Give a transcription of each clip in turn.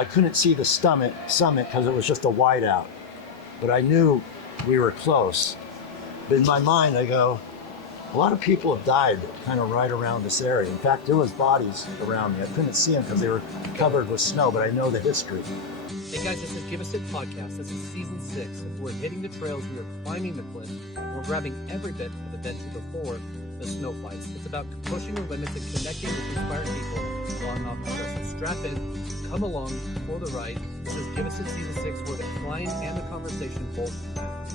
I couldn't see the summit because it was just a whiteout, but I knew we were close. But in my mind, I go, a lot of people have died kind of right around this area. In fact, there was bodies around me. I couldn't see them because they were covered with snow, but I know the history. Hey guys, this is Give Us It Podcast. This is season 6. We're hitting the trails, we are climbing the cliffs, and we're grabbing every bit of adventure before the snow flies. It's about pushing the limits and connecting with inspired people along Mount Everest. So strap in, come along for the ride. This is Give Us It season 6, where the climb and the conversation both matter.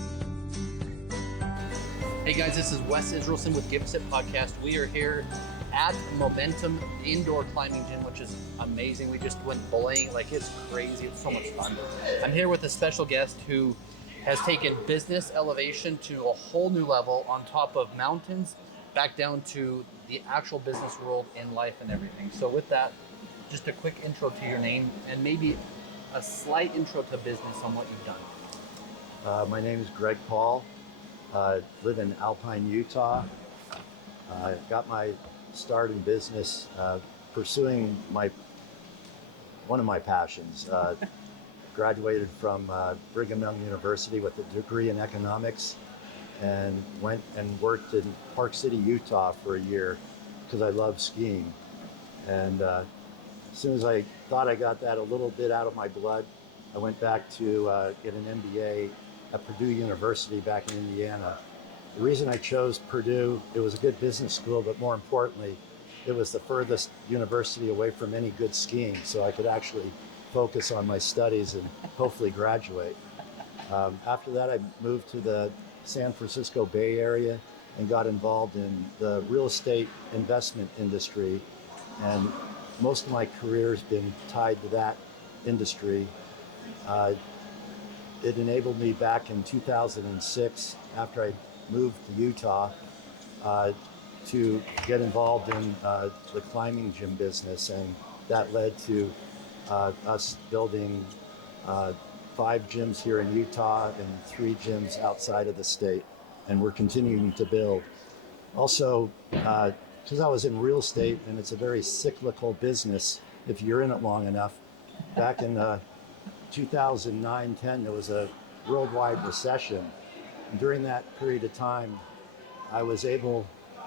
Hey guys, this is Wes Israelson with Give Us It Podcast. We are here at Momentum Indoor Climbing Gym, which is amazing. We just went bowling, like it's crazy. It's so much fun. I'm here with a special guest who has taken business elevation to a whole new level, on top of mountains, back down to the actual business world in life and everything. So with that, just a quick intro to your name and maybe a slight intro to business on what you've done. My name is Greg Paul. Live in Alpine, Utah. Got my start in business pursuing one of my passions. Graduated from Brigham Young University with a degree in economics, and went and worked in Park City, Utah for a year because I love skiing. And as soon as I thought I got that a little bit out of my blood, I went back to get an MBA at Purdue University back in Indiana. The reason I chose Purdue, it was a good business school, but more importantly, it was the furthest university away from any good skiing, so I could actually focus on my studies and hopefully graduate. After that, I moved to the San Francisco Bay Area and got involved in the real estate investment industry, and most of my career has been tied to that industry. It enabled me back in 2006, after I moved to Utah, to get involved in the climbing gym business, and that led to us building 5 gyms here in Utah and 3 gyms outside of the state, and we're continuing to build. Also, because I was in real estate, and it's a very cyclical business if you're in it long enough, back in 2009-10, there was a worldwide recession. And during that period of time, I was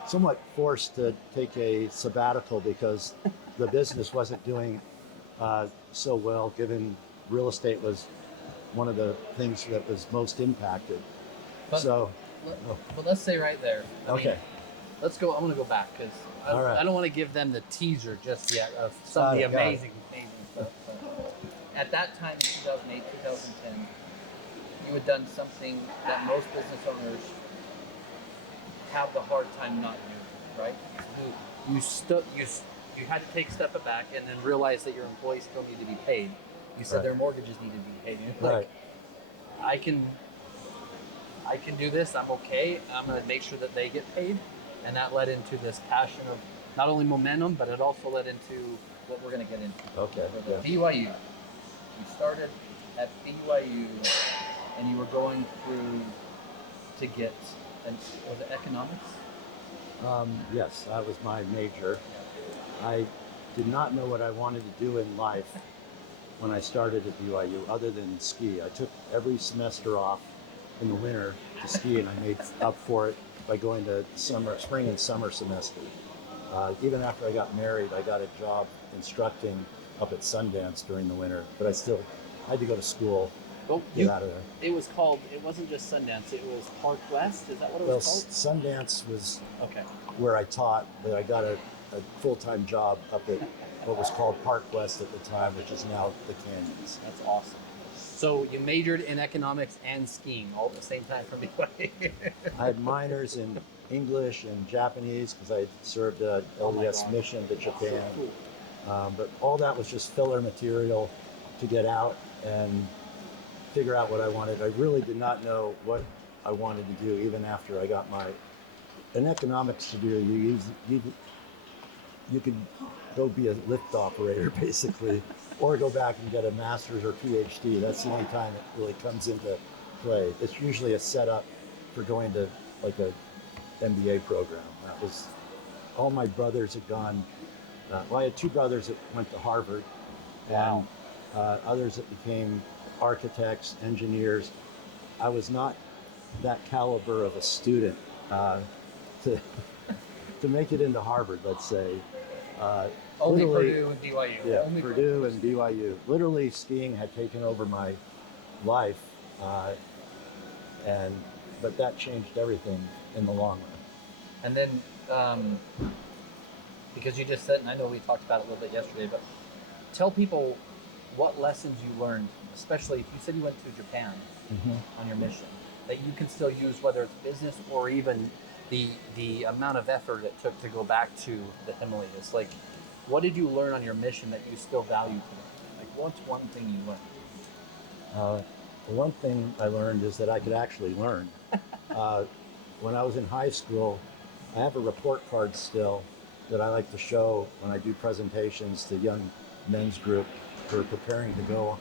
somewhat forced to take a sabbatical because the business wasn't doing so well, given real estate was one of the things that was most impacted. But let's say right there. I mean, let's go. I'm going to go back because I don't want to give them the teaser just yet of some of the amazing stuff. At that time in 2008, 2010, you had done something that most business owners have the hard time not doing, right? You had to take a step back and then realize that your employees still need to be paid. You said their mortgages need to be paid. You're like, I can do this. I'm okay. I'm going to make sure that they get paid. And that led into this passion of not only momentum, but it also led into what we're going to get into. Okay. BYU. You started at BYU, and you were going through to get, was it economics? Yes, that was my major. I did not know what I wanted to do in life when I started at BYU, other than ski. I took every semester off in the winter to ski, and I made up for it by going to spring and summer semester. Even after I got married, I got a job instructing up at Sundance during the winter, but I still had to go to school. Get out of there. It wasn't just Sundance, it was Park West, is that what it was called? Sundance was where I taught, but I got a full-time job up at what was called Park West at the time, which is now the Canyons. That's awesome. So you majored in economics and skiing all at the same time from BYU. I had minors in English and Japanese because I served a LDS mission to Japan. So cool. But all that was just filler material to get out and figure out what I wanted. I really did not know what I wanted to do even after I got an economics degree. You could go be a lift operator basically, or go back and get a master's or PhD. That's the only time it really comes into play. It's usually a setup for going to like a MBA program. That was, all my brothers had gone, I had 2 brothers that went to Harvard, and others that became architects, engineers. I was not that caliber of a student to, to make it into Harvard, let's say. Uh, Only literally, Purdue and BYU. yeah, Only Purdue and BYU. Literally, skiing had taken over my life, and but that changed everything in the long run. And then, um, because you just said, and I know we talked about it a little bit yesterday, but tell people what lessons you learned, especially if you said you went to Japan on your mission, that you can still use, whether it's business or even the amount of effort it took to go back to the Himalayas. Like, what did you learn on your mission that you still value today? Like, what's one thing you learned? The one thing I learned is that I could actually learn. Uh, when I was in high school, I have a report card still that I like to show when I do presentations to young men's group who are preparing to go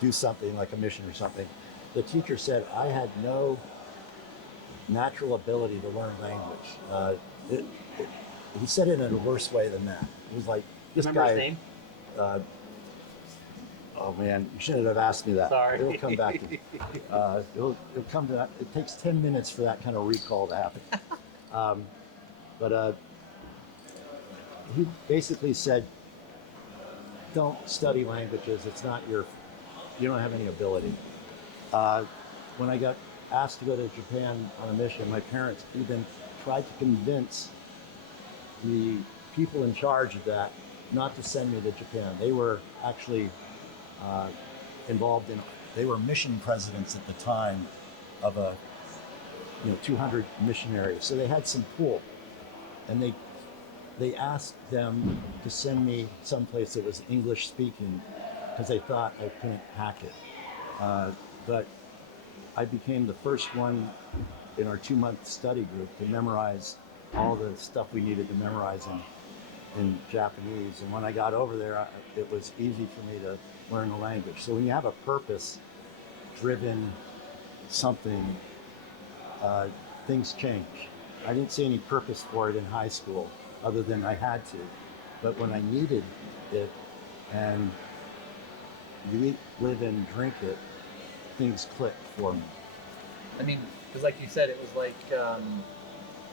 do something like a mission or something. The teacher said I had no natural ability to learn language. It, it, he said it in a worse way than that. He was like, this Remember guy, his name? oh man, you shouldn't have asked me that. Sorry. It'll come back to me. It'll come to that. It takes 10 minutes for that kind of recall to happen. But he basically said, don't study languages. It's not you don't have any ability. When I got asked to go to Japan on a mission, my parents even tried to convince the people in charge of that not to send me to Japan. They were actually uh, involved in, they were mission presidents at the time of 200 missionaries. So they had some pull, and they asked them to send me someplace that was English speaking because they thought I couldn't hack it. But I became the first one in our 2-month study group to memorize all the stuff we needed to memorize in Japanese. And when I got over there, it was easy for me to learn the language. So when you have a purpose driven something, things change. I didn't see any purpose for it in high school other than I had to. But when I needed it, and you eat, live, and drink it, things clicked for me. I mean, because like you said, it was like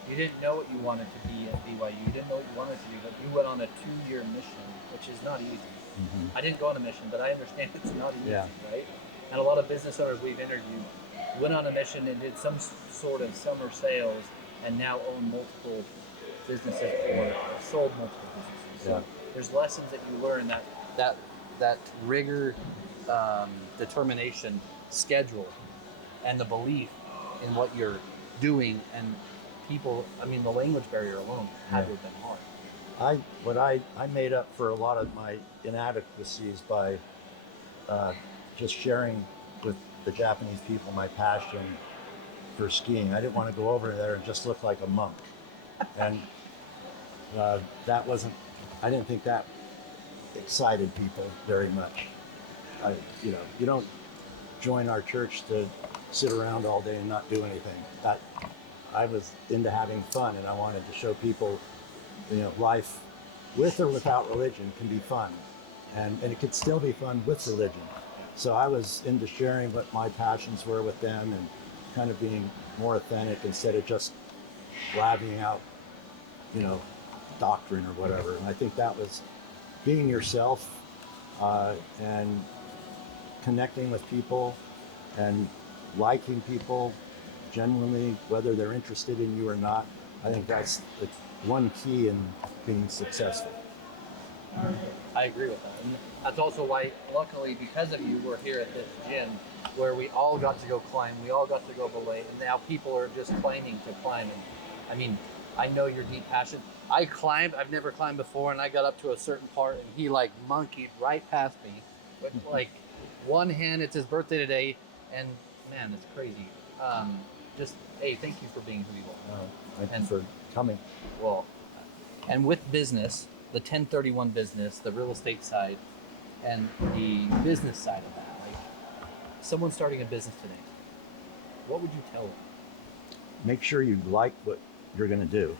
you didn't know what you wanted to be at BYU. You didn't know what you wanted to be, but you went on a 2-year mission, which is not easy. I didn't go on a mission, but I understand it's not easy, right? And a lot of business owners we've interviewed went on a mission and did some sort of summer sales and now own multiple businesses or sold multiple businesses. So there's lessons that you learn, that rigor, determination, schedule, and the belief in what you're doing. And people, I mean, the language barrier alone had to have been hard. I made up for a lot of my inadequacies by just sharing with the Japanese people my passion for skiing. I didn't want to go over there and just look like a monk, and that wasn't. I didn't think that excited people very much. You don't join our church to sit around all day and not do anything. I was into having fun, and I wanted to show people, life with or without religion can be fun, and it could still be fun with religion. So I was into sharing what my passions were with them and kind of being more authentic instead of just blabbing out, doctrine or whatever. And I think that was being yourself and connecting with people and liking people genuinely, whether they're interested in you or not. I think that's the one key in being successful. I agree with that. And that's also why, luckily, because of you, we're here at this gym where we all got to go climb, we all got to go belay, and now people are just claiming to climb. And I mean, I know your deep passion. I climbed, I've never climbed before, and I got up to a certain part, and he like monkeyed right past me. But like one hand, it's his birthday today, and man, that's crazy. Just, hey, thank you for being who you are. Thank you for coming. Well, and with business, the 1031 business, the real estate side, and the business side of that, like someone starting a business today, what would you tell them? Make sure you like what you're going to do,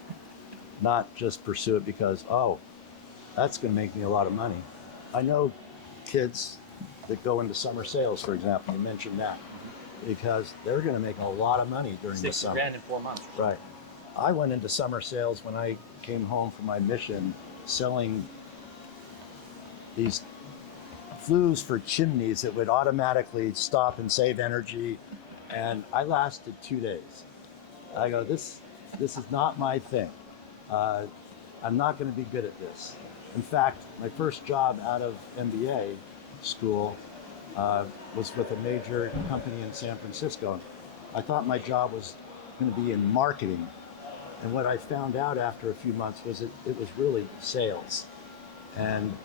not just pursue it because, oh, that's going to make me a lot of money. I know kids that go into summer sales, for example. You mentioned that because they're going to make a lot of money during the 60 summer. grand in 4 months. Right. I went into summer sales when I came home from my mission selling these flues for chimneys that would automatically stop and save energy. And I lasted 2 days. I go, this is not my thing. I'm not going to be good at this. In fact, my first job out of MBA school was with a major company in San Francisco. I thought my job was going to be in marketing. And what I found out after a few months was it was really sales. And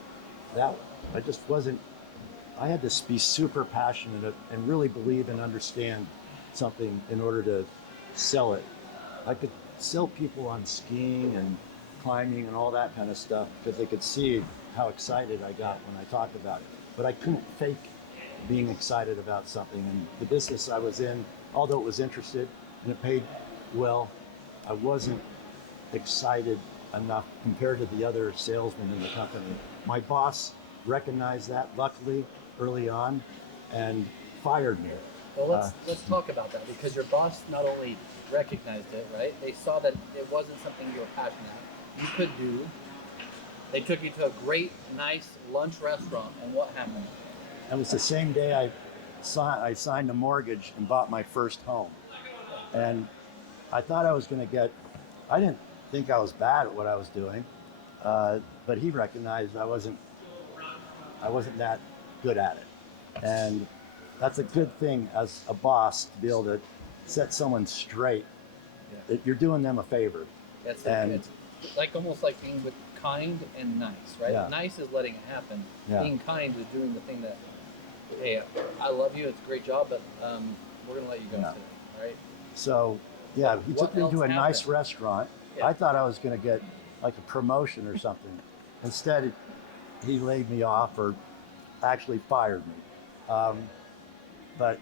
that, I just wasn't, I had to be super passionate and really believe and understand something in order to sell it. I could sell people on skiing and climbing and all that kind of stuff because they could see how excited I got when I talked about it. But I couldn't fake being excited about something. And the business I was in, although it was interested and it paid well, I wasn't excited enough compared to the other salesmen in the company. My boss recognized that, luckily, early on, and fired me. Well, let's talk about that, because your boss not only recognized it, right? They saw that it wasn't something you were passionate about, you could do. They took you to a great, nice lunch restaurant, and what happened? It was the same day I signed a mortgage and bought my first home. And I thought I was going to get, I didn't think I was bad at what I was doing, but he recognized I wasn't that good at it. And that's a good thing as a boss, to be able to set someone straight. Yeah. That you're doing them a favor. It's like almost like being with kind and nice, right? Yeah. Nice is letting it happen. Yeah. Being kind is doing the thing that, hey, I love you, it's a great job, but we're gonna let you go Yeah. today, right? So yeah, he What took me to a else nice happened? restaurant. Yeah. I thought I was going to get like a promotion or something. Instead, he laid me off, or actually fired me. But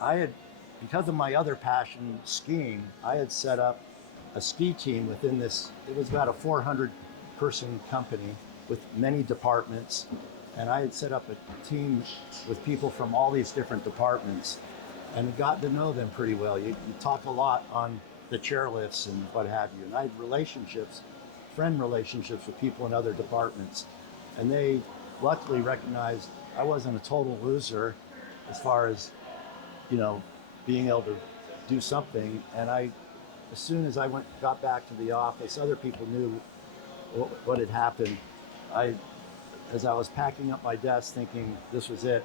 I had, because of my other passion, skiing, I had set up a ski team within this. It was about a 400-person company with many departments, and I had set up a team with people from all these different departments, and got to know them pretty well. You talk a lot on the chairlifts and what have you, and I had friend relationships with people in other departments, and they luckily recognized I wasn't a total loser as far as, being able to do something. And as soon as I got back to the office, other people knew what had happened. As I was packing up my desk thinking this was it,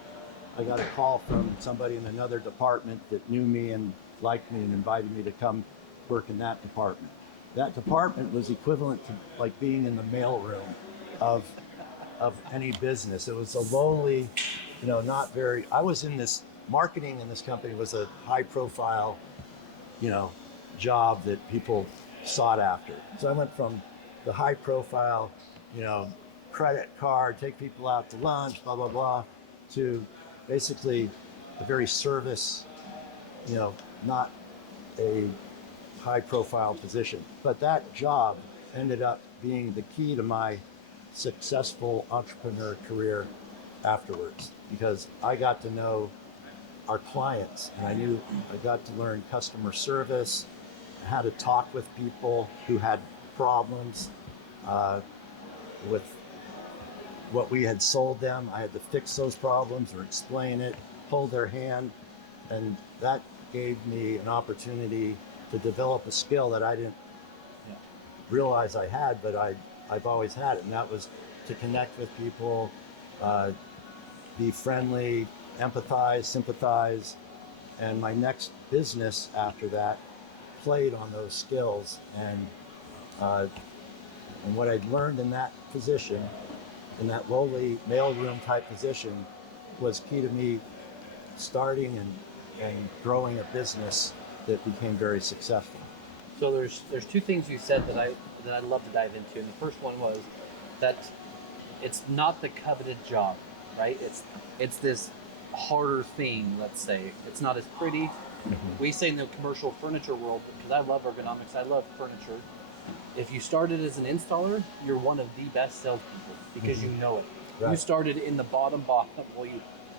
I got a call from somebody in another department that knew me and liked me and invited me to come work in that department. That department was equivalent to like being in the mailroom of any business. It was a lowly, not very, I was in this, marketing in this company was a high profile, job that people sought after. So I went from the high profile, credit card, take people out to lunch, blah, blah, blah, to basically a very service, not a high profile position. But that job ended up being the key to my successful entrepreneur career afterwards, because I got to know our clients, and I got to learn customer service, how to talk with people who had problems with what we had sold them. I had to fix those problems or explain it, hold their hand, and that gave me an opportunity to develop a skill that I didn't realize I had, but I've always had it, and that was to connect with people, be friendly, empathize, sympathize. And my next business after that played on those skills, and what I'd learned in that position, in that lowly mailroom type position, was key to me starting and growing a business that became very successful. So there's two things you said that I'd love to dive into. And the first one was that it's not the coveted job, right? It's this harder thing, let's say. It's not as pretty. Mm-hmm. We say in the commercial furniture world, because I love ergonomics, I love furniture. If you started as an installer, you're one of the best salespeople because you know it. Right. You started in the bottom. Well,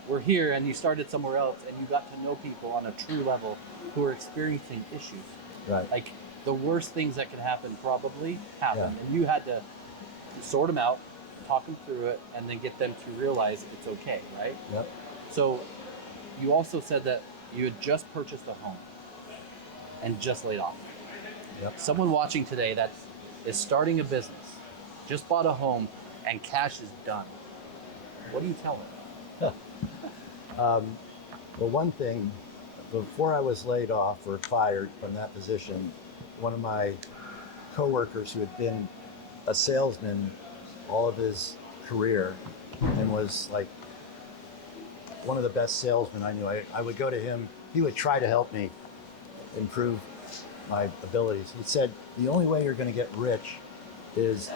we're here and you started somewhere else and you got to know people on a true level who are experiencing issues. Right. Like the worst things that could happen probably happened, Yeah. and you had to sort them out, talk them through it, and then get them to realize it's okay, right? Yep. So you also said that you had just purchased a home and just laid off. Yep. Someone watching today that is starting a business, just bought a home, and cash is done. What do you tell them? Well, one thing, before I was laid off or fired from that position, one of my coworkers who had been a salesman all of his career and was like one of the best salesmen I knew. I would go to him. He would try to help me improve my abilities. He said, the only way you're going to get rich is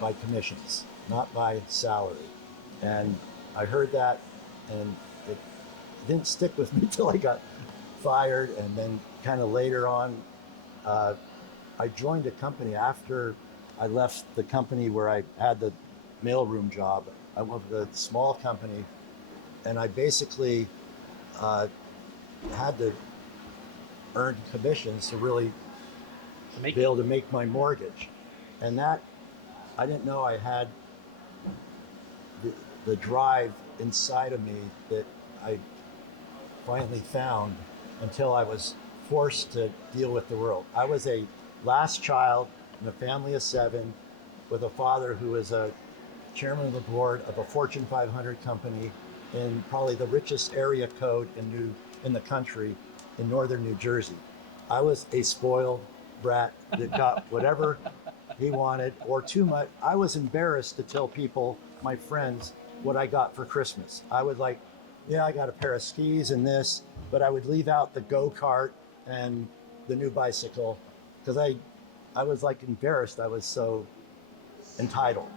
by commissions, not by salary. And I heard that, and it didn't stick with me till I got fired. And then kind of later on, I joined a company after I left the company where I had the mailroom job. I went to a small company, and I basically had to earn commissions to really be able to make my mortgage. And that, I didn't know I had the drive inside of me that I finally found until I was forced to deal with the world. I was a last child in a family of 7 with a father who was a chairman of the board of a Fortune 500 company in probably the richest area code in the country in northern New Jersey. I was a spoiled brat that got whatever he wanted or too much. I was embarrassed to tell people, my friends, what I got for Christmas. I would like, yeah, I got a pair of skis and this, but I would leave out the go-kart and the new bicycle because I was like embarrassed. I was so entitled.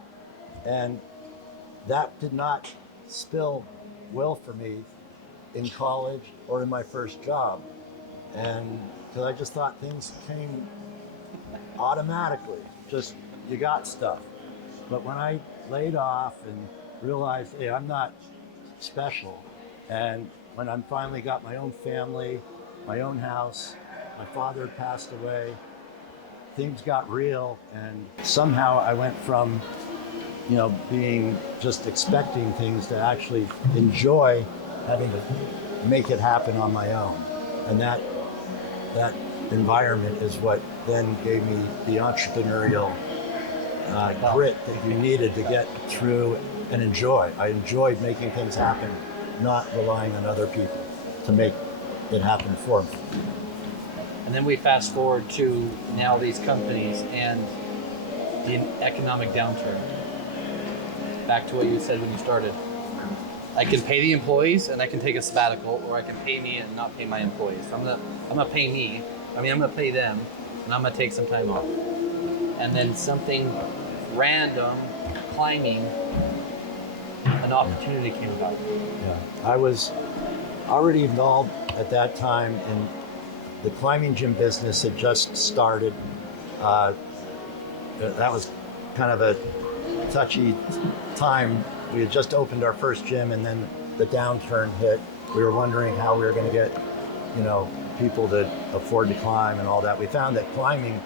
And that did not spill well for me in college or in my first job. And because I just thought things came automatically, just you got stuff. But when I laid off and realized, hey, I'm not special, and when I finally got my own family, my own house, my father had passed away, things got real, and somehow I went from, being just expecting things to actually enjoy having to make it happen on my own. And that environment is what then gave me the entrepreneurial grit that you needed to get through and enjoy. I enjoyed making things happen, not relying on other people to make it happen for me. And then we fast forward to now these companies and the economic downturn. Back to what you said when you started. I can pay the employees and I can take a sabbatical, or I can pay me and not pay my employees. I'm gonna pay me. I'm gonna pay them, and I'm gonna take some time off. And then something random, climbing, an opportunity came about. Yeah, I was already involved at that time in the climbing gym business. Had just started. That was kind of a touchy time. We had just opened our first gym, and then the downturn hit. We were wondering how we were going to get, people to afford to climb and all that. We found that climbing,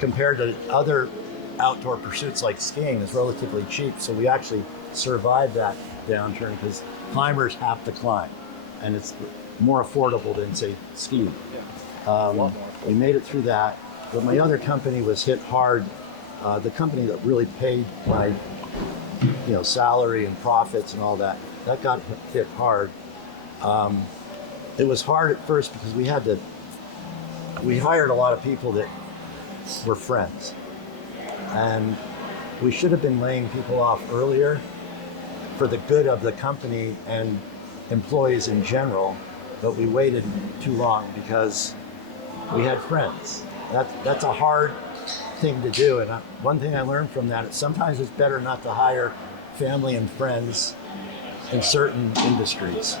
compared to other outdoor pursuits like skiing, is relatively cheap. So we actually survived that downturn because climbers have to climb, and it's more affordable than, say, skiing. We made it through that, but my other company was hit hard. The company that really paid my salary and profits and all that got hit hard. It was hard at first because we hired a lot of people that were friends, and we should have been laying people off earlier for the good of the company and employees in general, but we waited too long because we had friends. That's a hard thing to do, and one thing I learned from that is sometimes it's better not to hire family and friends in certain industries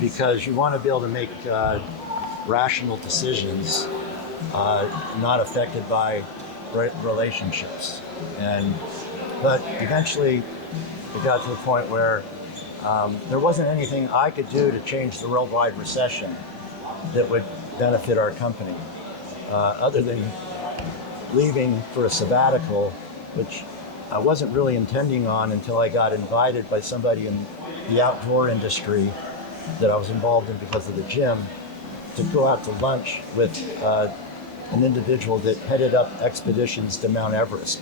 because you want to be able to make rational decisions, not affected by relationships. But eventually it got to the point where There wasn't anything I could do to change the worldwide recession that would benefit our company, other than leaving for a sabbatical, which I wasn't really intending on until I got invited by somebody in the outdoor industry that I was involved in because of the gym to go out to lunch with an individual that headed up expeditions to Mount Everest.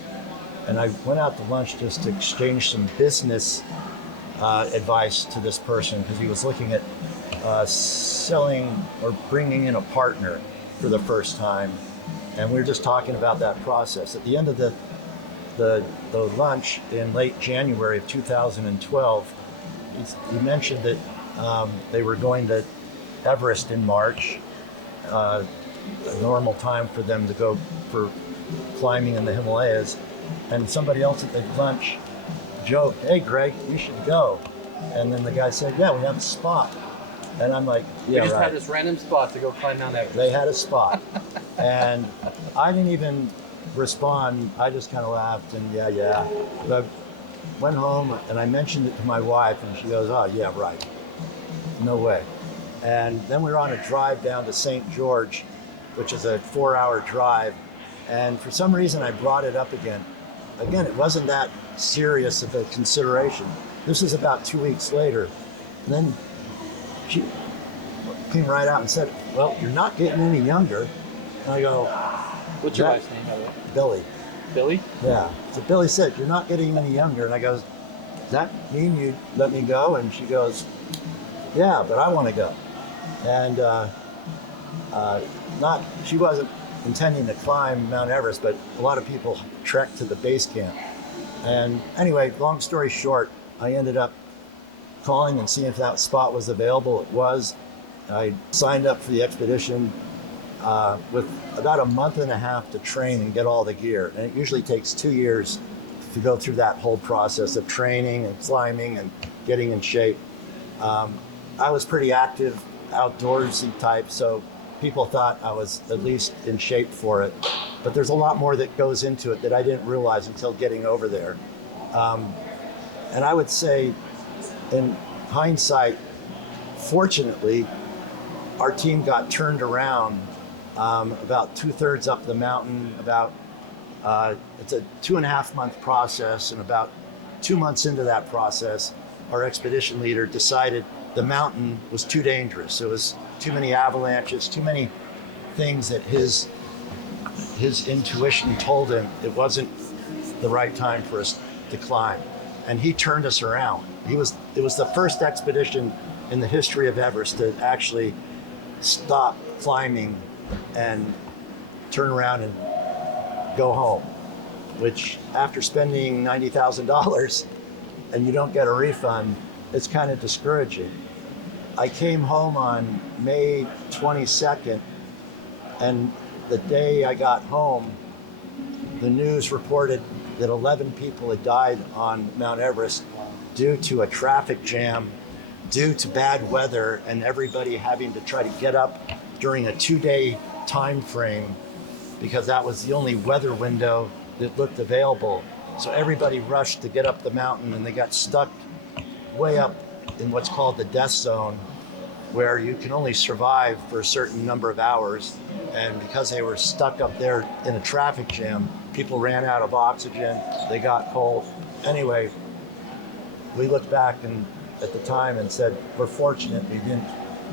And I went out to lunch just to exchange some business advice to this person because he was looking at selling or bringing in a partner for the first time. And we were just talking about that process. At the end of the lunch in late January of 2012, he mentioned that they were going to Everest in March, a normal time for them to go for climbing in the Himalayas. And somebody else at the lunch joked, "Hey, Greg, you should go." And then the guy said, "Yeah, we have a spot." And I'm like, "Yeah, we just right." had this random spot to go climb Mount Everest. They had a spot. And I didn't even respond. I just kind of laughed and yeah. But I went home and I mentioned it to my wife and she goes, "Oh, yeah, right. No way." And then we were on a drive down to St. George, which is a 4-hour drive. And for some reason I brought it up again. Again, it wasn't that serious of a consideration. This is about 2 weeks later. And then she came right out and said, "Well, you're not getting any younger." And I go, "What's your wife's name, by the way?" "Billy." "Billy?" "Yeah." So Billy said, "You're not getting any younger." And I goes, "Does that mean you let me go?" And she goes, "Yeah, but I want to go." And she wasn't intending to climb Mount Everest, but a lot of people trek to the base camp. And anyway, long story short, I ended up calling and seeing if that spot was available. It was. I signed up for the expedition with about a month and a half to train and get all the gear. And it usually takes 2 years to go through that whole process of training and climbing and getting in shape. I was pretty active, outdoorsy type, so people thought I was at least in shape for it. But there's a lot more that goes into it that I didn't realize until getting over there. And I would say, in hindsight, fortunately, our team got turned around about 2/3 up the mountain. It's a 2.5 month process, and about 2 months into that process, our expedition leader decided the mountain was too dangerous. It was too many avalanches, too many things that his intuition told him it wasn't the right time for us to climb. And he turned us around. It was the first expedition in the history of Everest to actually stop climbing and turn around and go home, which after spending $90,000 and you don't get a refund, it's kind of discouraging. I came home on May 22nd, and the day I got home, the news reported that 11 people had died on Mount Everest due to a traffic jam, due to bad weather, and everybody having to try to get up during a 2-day time frame because that was the only weather window that looked available. So everybody rushed to get up the mountain, and they got stuck way up in what's called the death zone, where you can only survive for a certain number of hours. And because they were stuck up there in a traffic jam, people ran out of oxygen, they got cold. Anyway, we looked back at the time and said, we're fortunate we didn't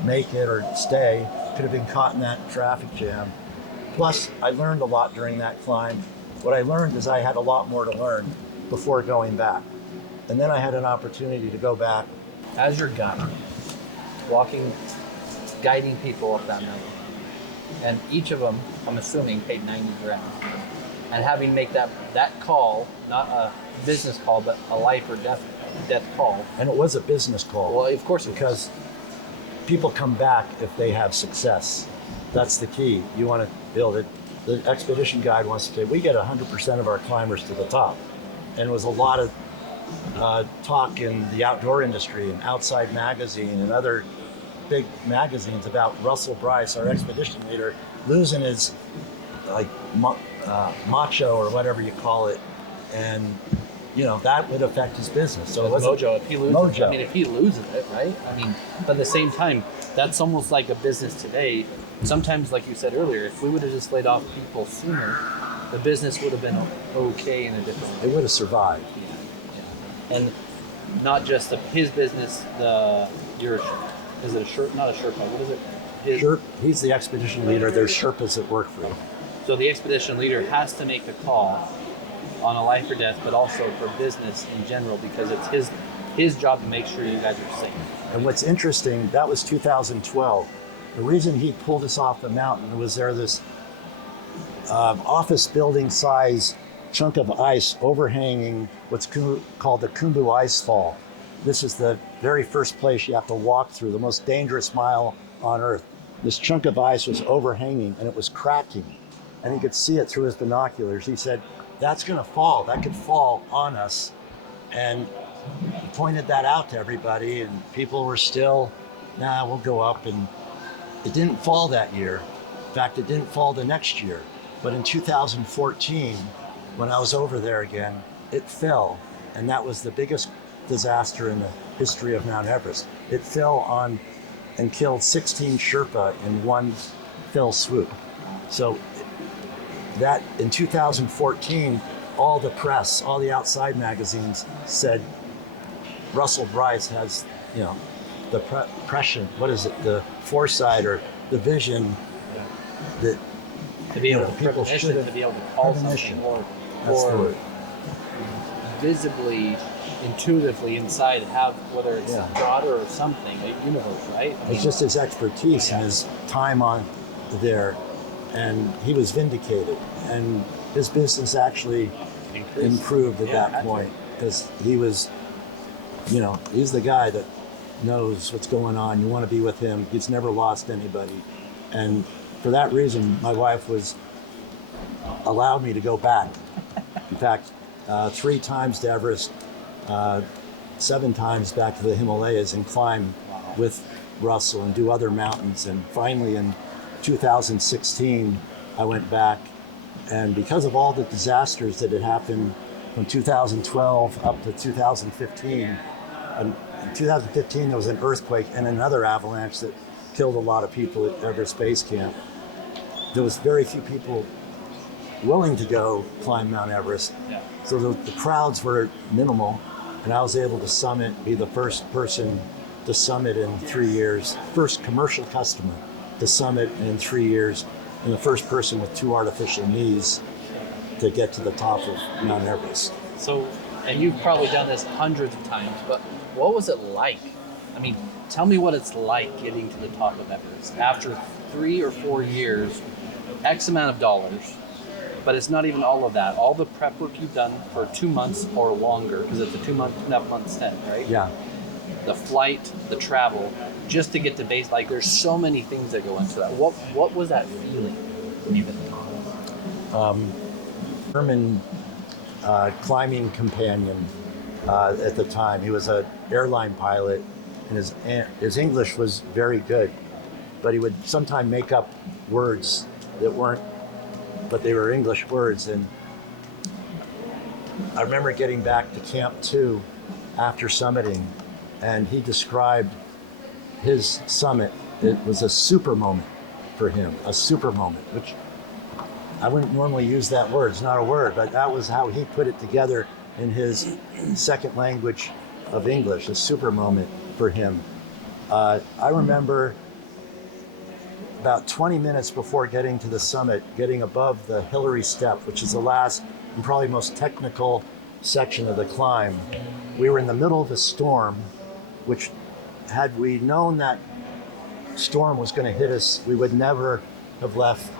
make it or stay. Could have been caught in that traffic jam. Plus, I learned a lot during that climb. What I learned is I had a lot more to learn before going back. And then I had an opportunity to go back. As your guide, guiding people up that mountain, and each of them, I'm assuming, paid $90,000. And having to make that call, not a business call, but a life or death call. And it was a business call. Well, of course, because people come back if they have success. That's the key. You want to build it. The expedition guide wants to say, we get 100% of our climbers to the top. And it was a lot of talk in the outdoor industry and Outside Magazine and other big magazines about Russell Bryce, our expedition leader, losing his macho or whatever you call it, and that would affect his business. So it That's wasn't mojo. If he loses, mojo. I mean, if he loses it, right? I mean, but at the same time, that's almost like a business today. Sometimes, like you said earlier, if we would have just laid off people sooner, the business would have been okay in a different way. It would have survived. Yeah. And not just his business, is it a Sherpa? Not a Sherpa. What is it? He's the expedition leader. There's Sherpas that work for him. So the expedition leader has to make the call on a life or death, but also for business in general, because it's his job to make sure you guys are safe. And what's interesting, that was 2012. The reason he pulled us off the mountain was there this office building size chunk of ice overhanging what's called the Khumbu Ice Fall. This is the very first place you have to walk through, the most dangerous mile on Earth. This chunk of ice was overhanging and it was cracking, and he could see it through his binoculars. He said, that's gonna fall, that could fall on us. And he pointed that out to everybody, and people were still, nah, we'll go up. And it didn't fall that year. In fact, it didn't fall the next year. But in 2014, when I was over there again, it fell. And that was the biggest disaster in the history of Mount Everest. It fell on and killed 16 Sherpa in one fell swoop. So that in 2014, all the press, all the outside magazines said Russell Bryce has, the the foresight or the vision that To be able to people should to be able to call something or visibly, intuitively inside have, whether it's God or something, a universe, right? It's just his expertise and his time on there, and he was vindicated, and his business actually improved at that point, because he was, he's the guy that knows what's going on. You want to be with him. He's never lost anybody. And for that reason, my wife allowed me to go back. In fact, 3 times to Everest, 7 times back to the Himalayas, and climb with Russell and do other mountains. And finally in 2016, I went back, and because of all the disasters that had happened from 2012 up to 2015, in 2015 there was an earthquake and another avalanche that killed a lot of people at Everest Base Camp. There was very few people willing to go climb Mount Everest. So the crowds were minimal, and I was able to summit, be the first person to summit in 3 years, first commercial customer to summit in 3 years, and the first person with 2 artificial knees to get to the top of Mount Everest. So, and you've probably done this hundreds of times, but what was it like? I mean, tell me what it's like getting to the top of Everest after 3 or 4 years, X amount of dollars, but it's not even all of that. All the prep work you've done for 2 months or longer, because it's a 2.5 month stint, right? Yeah. The flight, the travel, just to get to base. Like, there's so many things that go into that. What was that feeling even? German climbing companion at the time. He was an airline pilot, and his English was very good, but he would sometimes make up words that weren't, but they were English words. And I remember getting back to Camp 2 after summiting, and he described his summit. It was a super moment for him, a super moment, which I wouldn't normally use that word. It's not a word, but that was how he put it together in his second language of English, a super moment for him. I remember about 20 minutes before getting to the summit, getting above the Hillary Step, which is the last and probably most technical section of the climb. We were in the middle of a storm, which, had we known that storm was going to hit us, we would never have left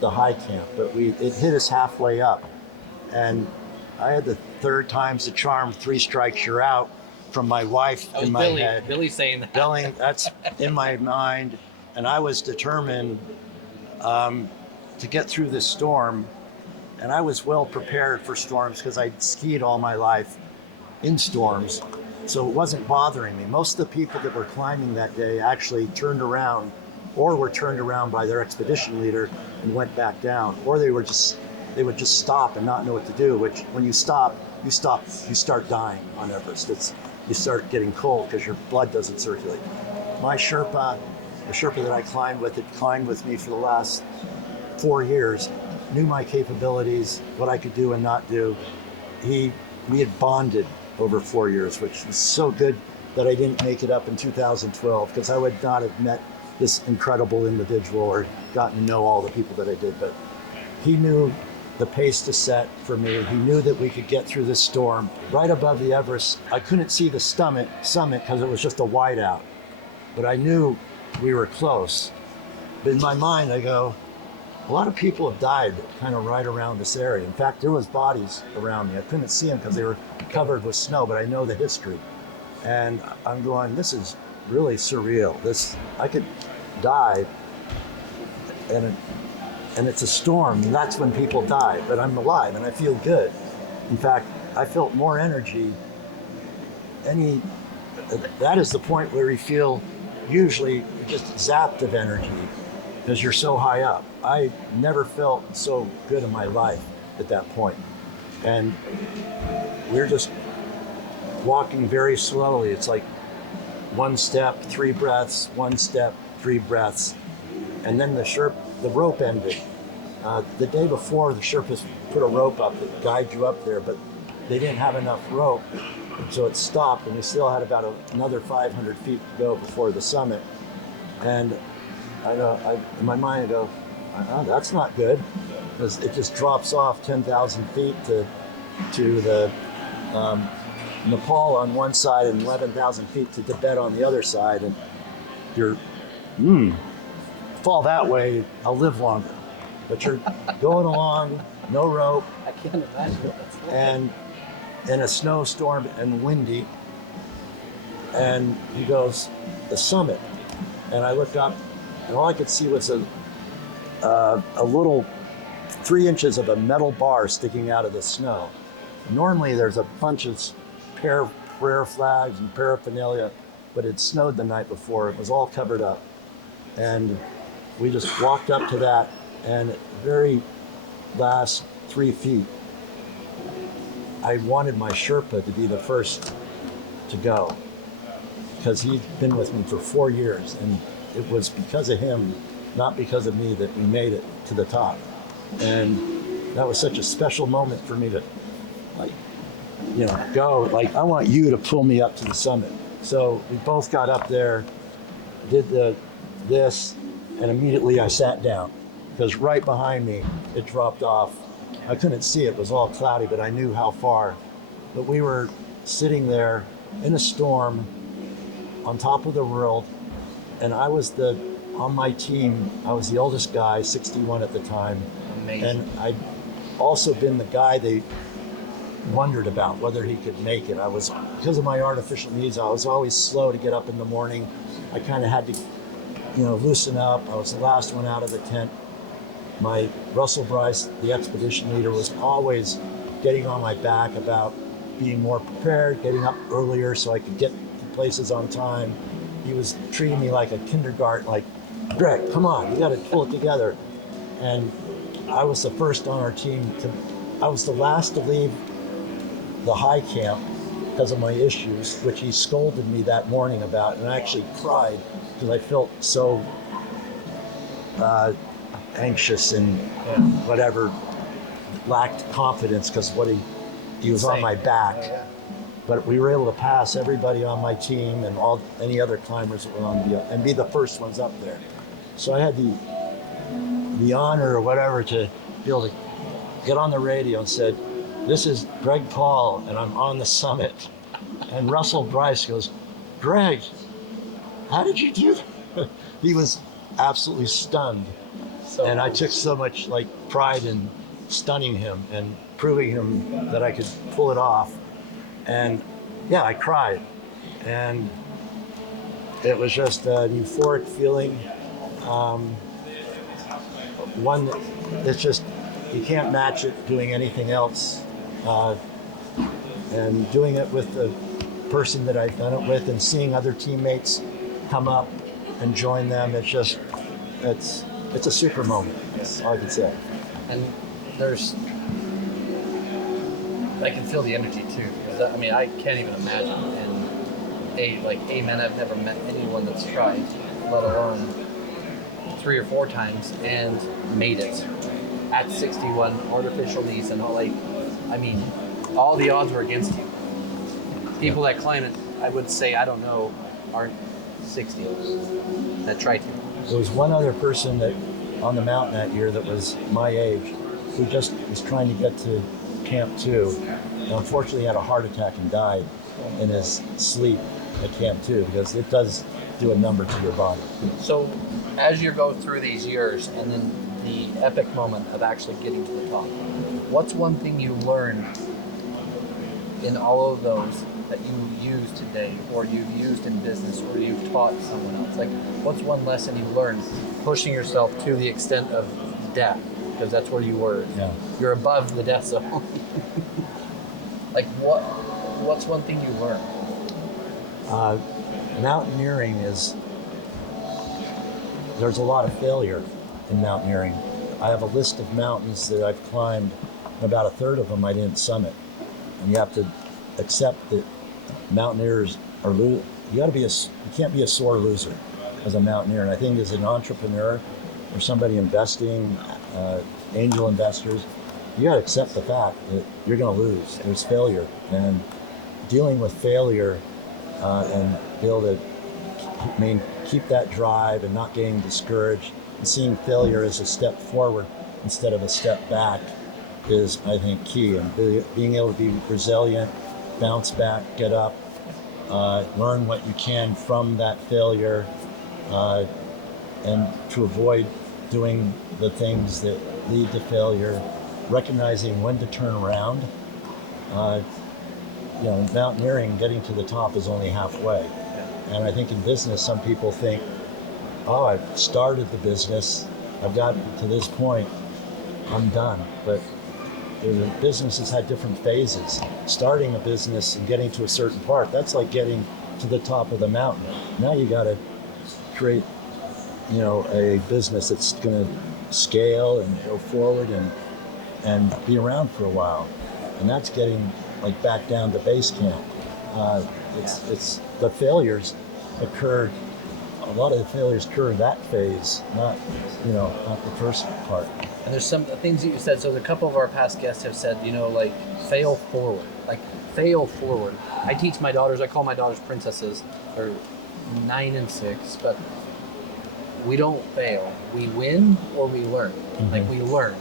the high camp, but it hit us halfway up. And I had the 3rd time's the charm, 3 strikes you're out, from my wife in my head. Billy saying that. Billy, that's in my mind. And I was determined to get through this storm. And I was well prepared for storms because I'd skied all my life in storms. So it wasn't bothering me. Most of the people that were climbing that day actually turned around, or were turned around by their expedition leader and went back down, or they would just stop and not know what to do, which when you stop, you start dying on Everest. You start getting cold because your blood doesn't circulate. My Sherpa, the Sherpa that I climbed with, had climbed with me for the last 4 years, knew my capabilities, what I could do and not do. We had bonded over 4 years, which was so good that I didn't make it up in 2012, because I would not have met this incredible individual or gotten to know all the people that I did. But he knew the pace to set for me. He knew that we could get through this storm. Right above the Everest, I couldn't see the summit because it was just a whiteout, but I knew we were close. But in my mind, I go, a lot of people have died kind of right around this area. In fact, there was bodies around me. I couldn't see them because they were covered with snow, but I know the history. And I'm going, this is really surreal. I could die, and it's a storm, and that's when people die, but I'm alive and I feel good. In fact, I felt more energy. That is the point where you feel usually just zapped of energy because you're so high up. I never felt so good in my life at that point. And we're just walking very slowly. It's like 1 step, 3 breaths, 1 step, 3 breaths. And then the rope ended. The day before, the Sherpas put a rope up that guides you up there, but they didn't have enough rope, so it stopped, and we still had about another 500 feet to go before the summit. And in my mind, I go, that's not good, because it just drops off 10,000 feet to the Nepal on one side and 11,000 feet to Tibet on the other side, and you're, fall that way, I'll live longer. But you're going along, no rope. I can't imagine what that's like. And in a snowstorm and windy. And he goes, the summit. And I looked up, and all I could see was a little 3 inches of a metal bar sticking out of the snow. Normally there's a bunch of prayer flags and paraphernalia, but it snowed the night before. It was all covered up. And we just walked up to that, and very last 3 feet, I wanted my Sherpa to be the first to go, because he'd been with me for 4 years, and it was because of him, not because of me, that we made it to the top. And that was such a special moment for me to, go. I want you to pull me up to the summit. So we both got up there, did this, and immediately I sat down, because right behind me, it dropped off. I couldn't see it was all cloudy, but I knew how far. But we were sitting there in a storm on top of the world, and I was on my team, I was the oldest guy, 61 at the time. Amazing. And I'd also been the guy they wondered about whether he could make it. Because of my artificial needs, I was always slow to get up in the morning. I kind of had to, loosen up. I was the last one out of the tent. My Russell Bryce, the expedition leader, was always getting on my back about being more prepared, getting up earlier so I could get to places on time. He was treating me like a kindergarten, like, Greg, come on, you got to pull it together. And I was the first on our team I was the last to leave the high camp because of my issues, which he scolded me that morning about, and I actually cried because I felt so anxious and whatever, lacked confidence because what he was on my back. But we were able to pass everybody on my team and any other climbers that were on and be the first ones up there. So I had the honor or whatever to be able to get on the radio and said, "This is Greg Paul, and I'm on the summit." And Russell Bryce goes, "Greg, how did you do that?" He was absolutely stunned. And I took so much pride in stunning him and proving him that I could pull it off. And yeah, I cried. And it was just an euphoric feeling. One that it's just, you can't match it doing anything else. And doing it with the person that I've done it with and seeing other teammates come up and join them, it's a super moment, all I can say. And there's I can feel the energy too. Because I mean, I can't even imagine. And amen, I've never met anyone that's tried, let alone 3 or 4 times and made it at 61, artificial knees and all. Like, I mean, all the odds were against you. People that climb it, I would say, I don't know, aren't 60 that tried to. There was one other person that on the mountain that year that was my age who just was trying to get to Camp 2 and unfortunately had a heart attack and died in his sleep at Camp 2 because it does do a number to your body. So as you go through these years and then the epic moment of actually getting to the top, what's one thing you learned in all of those that you use today, or you've used in business, or you've taught someone else? Like, what's one lesson you learned pushing yourself to the extent of death? Because that's where you were. Yeah. You're above the death zone. Like, what's one thing you learned? Mountaineering there's a lot of failure in mountaineering. I have a list of mountains that I've climbed, and about a third of them I didn't summit. And you have to accept that mountaineers are you can't be a sore loser as a mountaineer. And I think as an entrepreneur or somebody investing, angel investors, you got to accept the fact that you're going to lose. There's failure, and dealing with failure and be able to keep that drive and not getting discouraged and seeing failure as a step forward instead of a step back is, I think, key. And being able to be resilient, bounce back, get up, learn what you can from that failure, and to avoid doing the things that lead to failure, recognizing when to turn around. Mountaineering, getting to the top is only halfway. And I think in business, some people think, oh, I've started the business, I've gotten to this point, I'm done. But the business has had different phases. Starting a business and getting to a certain part, that's like getting to the top of the mountain. Now you got to create, a business that's going to scale and go forward and be around for a while. And that's getting like back down to base camp. It's the failures occurred. A lot of the failures occur in that phase, not the first part. And there's some things that you said. So a couple of our past guests have said, like, fail forward. Like, fail forward. I teach my daughters, I call my daughters princesses. They're 9 and 6, but we don't fail. We win or we learn. Mm-hmm. Like, we learn.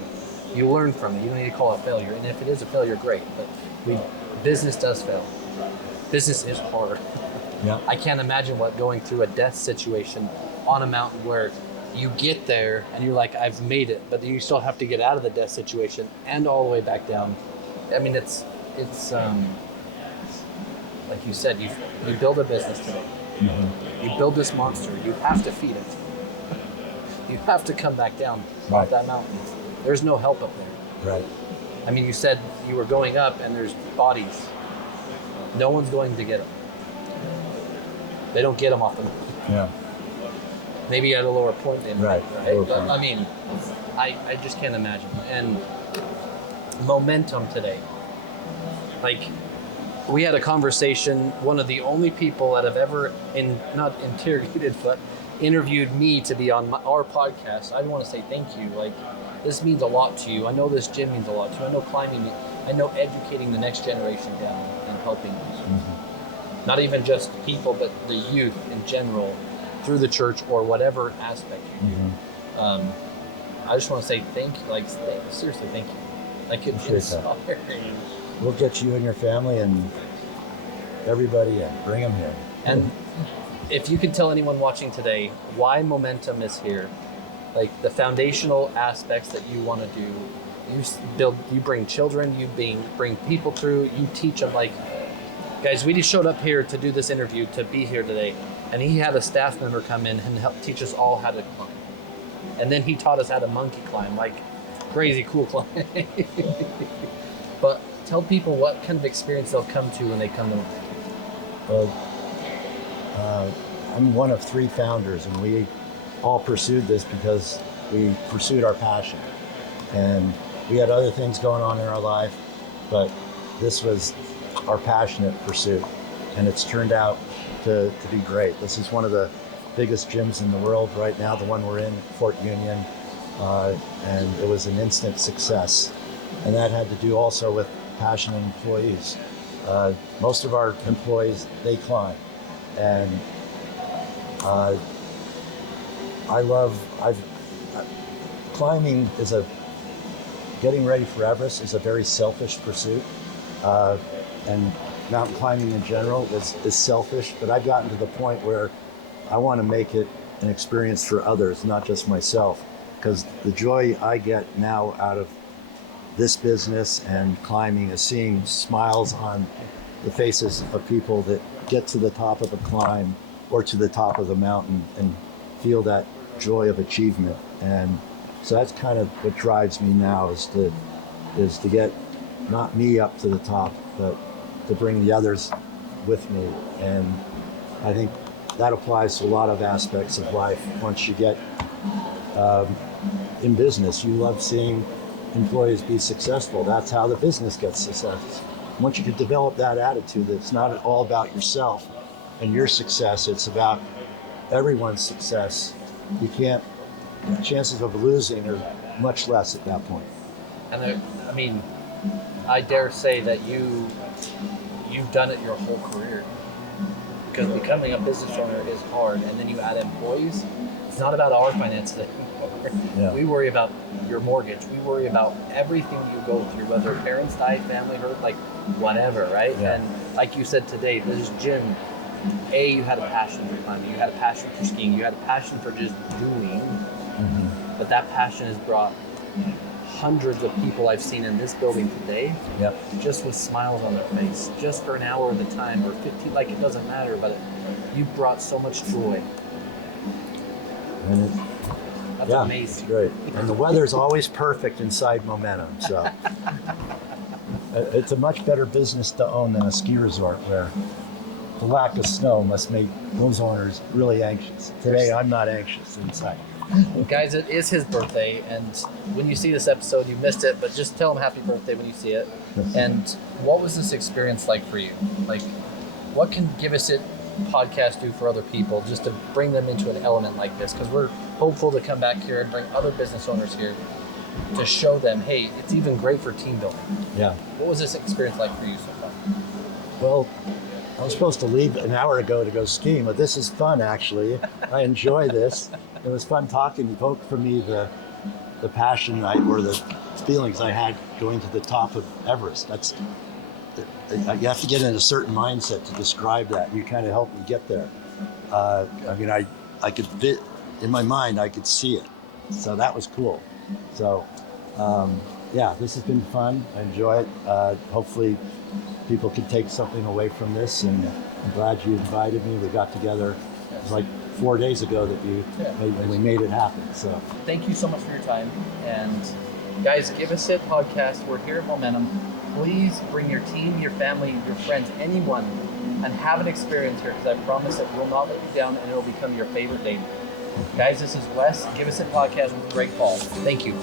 You learn from it. You don't need to call it failure. And if it is a failure, great. But business does fail. Business is hard. Yeah. I can't imagine going through a death situation on a mountain where you get there and you're like, I've made it, but then you still have to get out of the death situation and all the way back down. I mean, it's like you said, you build a business today. Mm-hmm. You build this monster. You have to feed it. You have to come back down off that mountain. There's no help up there. Right. I mean, you said you were going up and there's bodies. No one's going to get them. They don't get them off the mountain. Yeah. Maybe at a lower point in right? But, I mean, I just can't imagine. And momentum today. Like, we had a conversation, one of the only people that have ever, not interrogated, but interviewed me to be on our podcast. I want to say thank you. Like, this means a lot to you. I know this gym means a lot to you. I know climbing, I know educating the next generation down and helping them. Mm-hmm. Not even just people, but the youth in general, through the church or whatever aspect. Mm-hmm. I just want to say thank you. Like, seriously, thank you. Like, it's inspiring. We'll get you and your family and everybody in. Bring them here. And if you could tell anyone watching today why momentum is here, like the foundational aspects that you want to do, you bring children, you bring people through, you teach them. Like, guys, we just showed up here to do this interview, to be here today, and he had a staff member come in and help teach us all how to climb. And then he taught us how to monkey climb, like crazy cool climb. But tell people what kind of experience they'll come to when they come to Monkey. I'm one of 3 founders, and we all pursued this because we pursued our passion. And we had other things going on in our life, but this was our passionate pursuit, and it's turned out to be great. This is one of the biggest gyms in the world right now, the one we're in, Fort Union, and it was an instant success. And that had to do also with passionate employees. Most of our employees, they climb, and climbing is getting ready for Everest is a very selfish pursuit, and mountain climbing in general is selfish, but I've gotten to the point where I want to make it an experience for others, not just myself, because the joy I get now out of this business and climbing is seeing smiles on the faces of people that get to the top of a climb or to the top of the mountain and feel that joy of achievement. And so that's kind of what drives me now, is to get not me up to the top, but to bring the others with me. And I think that applies to a lot of aspects of life. Once you get in business, you love seeing employees be successful. That's how the business gets success. Once you can develop that attitude, it's not all about yourself and your success, it's about everyone's success. You can't, chances of losing are much less at that point. And I mean, I dare say that you've done it your whole career, because becoming a business owner is hard, and then you add employees. It's not about our finances anymore. Yeah. We worry about your mortgage. We worry about everything you go through, whether parents die, family hurt, like whatever, right? Yeah. And like you said today, this gym, you had a passion for climbing, you had a passion for skiing, you had a passion for just doing, but that passion has brought hundreds of people I've seen in this building today, just with smiles on their face, just for an hour at a time, or 15, like it doesn't matter, but you've brought so much joy. And that's amazing. It's great. And the weather's always perfect inside Momentum, so it's a much better business to own than a ski resort, where the lack of snow must make those owners really anxious. Today, I'm not anxious inside. Well, guys, it is his birthday, and when you see this episode, you missed it, but just tell him happy birthday when you see it. And what was this experience like for you? Like, what can Give Us It podcast do for other people, just to bring them into an element like this? Because we're hopeful to come back here and bring other business owners here to show them, hey, it's even great for team building. Yeah. What was this experience like for you so far? Well, I was supposed to leave an hour ago to go skiing, but this is fun, actually. I enjoy this. It was fun talking. You evoked for me the passion or the feelings I had going to the top of Everest. You have to get in a certain mindset to describe that. You kind of helped me get there. I mean, I could fit in my mind. I could see it. So that was cool. So, this has been fun. I enjoy it. Hopefully, people can take something away from this. And I'm glad you invited me. We got together. It was like 4 days ago that we made it happen. So thank you so much for your time. And guys, Give Us It podcast. We're here at Momentum. Please bring your team, your family, your friends, anyone, and have an experience here, because I promise it will not let you down, and it will become your favorite day. Guys, this is Wes, Give Us It podcast with Greg Paul. Thank you.